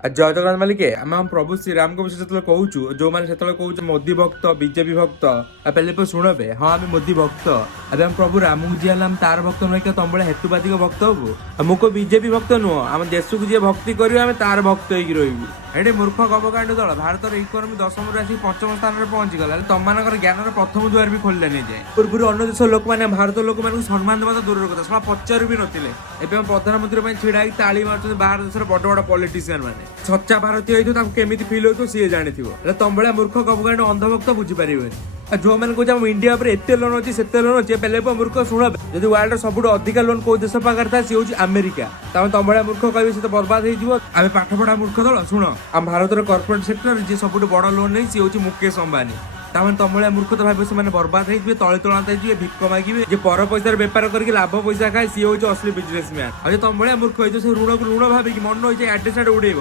ଜୟ ଜଗନ୍ନାଥ ମାଲିକେ ଆମେ ଆମ ପ୍ରଭୁ ଶ୍ରୀରାମଙ୍କ ବିଷୟରେ ଯେତେବେଳେ କହୁଛୁ ଯୋଉମାନେ ସେତେବେଳେ କହୁଛୁ ମୋଦି ଭକ୍ତ ବିଜେପି ଭକ୍ତ ପहले पे ଶୁଣବେ ହଁ ଆମେ ମୋଦି ଭକ୍ତ ଏବେ ଆମ ପ୍ରଭୁ ରାମକୁ ଯିଏ ହେଲା ଆମେ ତାର ଭକ୍ତ ନୁହେଁ କି ତମ ଭଳିଆ ହେତୁବାଦୀଙ୍କ ଭକ୍ତ ହବୁ ମୁଁ କୋଉ ବିଜେପି ଭକ୍ତ ନୁହଁ ଆମ ଦେଶକୁ ଯିଏ ଭକ୍ତି କରିବ ଆମେ ତାର ଭକ୍ତ ହେଇକି ରହିବୁ। ଏଠି ମୂର୍ଖ ଗବକାଣ୍ଡ ଦଳ ଭାରତର ଇକୋନୋମି 10ରୁ ଆସିକି 5ମ ସ୍ଥାନରେ ପହଞ୍ଚିଗଲା ତମମାନଙ୍କର ଜ୍ଞାନର ପ୍ରଥମ ଦ୍ୱାର ବି ଖୋଲିଲାନି ଯାଏ। ପୂର୍ବରୁ ଅନ୍ୟ ଦେଶର ଲୋକମାନେ ଭାରତ ଲୋକମାନଙ୍କୁ ସମ୍ମାନ ଦେବା ତ ଦୂରର କଥା ସେମାନେ ପଚାରୁ ବି ନଥିଲେ। ଏବେ ଆମ ପ୍ରଧାନମନ୍ତ୍ରୀ ପାଇଁ ଛିଡା ହେଇକି ତାଳି ମାରୁଛନ୍ତି ବାହାର ଦେଶର ବଡ ବଡ ପଲିଟିସିଆନ ମାନେ। ସଚ୍ଚା ଭାରତୀୟ ହେଇଥିବ ତାଙ୍କୁ କେମିତି ଫିଲ୍ ହଉଥିବ ସିଏ ଜାଣିଥିବ। ହେଲେ ତମ ଭଳିଆ ମୂର୍ଖ ଗବକାଣ୍ଡ ଅନ୍ଧଭକ୍ତ ବୁଝିପାରିବେନି। ଯୋଉମାନେ କହୁଛି ଆମ ଇଣ୍ଡିଆ ଉପରେ ଏତେ ଲୋନ ଅଛି ସେତେ ଲୋନ ଅଛି ପେଲେ ମୂର୍ଖ ଶୁଣ ଯଦି ୱାର୍ଲଡର ସବୁଠୁ ଅଧିକା ଲୋନ କୋଉ ଦେଶ ପାଖରେ ଥାଏ ସିଏ ହଉଛି ଆମେରିକା। ତାମାନେ ତମ ଭଳିଆ ମୂର୍ଖ କହିବେ ସେ ତ ବର୍ବାଦ ହେଇଯିବ। ଆମେ ପାଠ ପଢା ମୂର୍ଖ ଦଳ ଶୁଣ ଆମ ଭାରତର କର୍ପୋରେଟ ସେକ୍ଟର ଯିଏ ସବୁଠୁ ବଡ ଲୋନ ନେଇ ସିଏ ହଉଛି ମୁକେଶ ଅମ୍ବାନୀ। ତାମାନେ ତମ ଭଳିଆ ମୂର୍ଖ ତ ଭାବିବ ସେମାନେ ବର୍ବାଦ ହେଇଯିବେ ତଳେ ତଳାନ୍ତ ହେଇଯିବେ ଭିକ ମାଗିବେ ଯେ ପର ପଇସାର ବେପାର କରିକି ଲାଭ ପଇସା ଖାଏ ସିଏ ହଉଛି ଅସଲି ବିଜନେସ ମ୍ୟାନ। ଆଉ ଯେ ତମ ଭଳିଆ ମୂର୍ଖ ହେଇଯିବ ସେ ଋଣକୁ ଋଣ ଭାବିକି ମନ ଇଚ୍ଛା ଆଡେ ସାଡେ ଉଡେଇବ।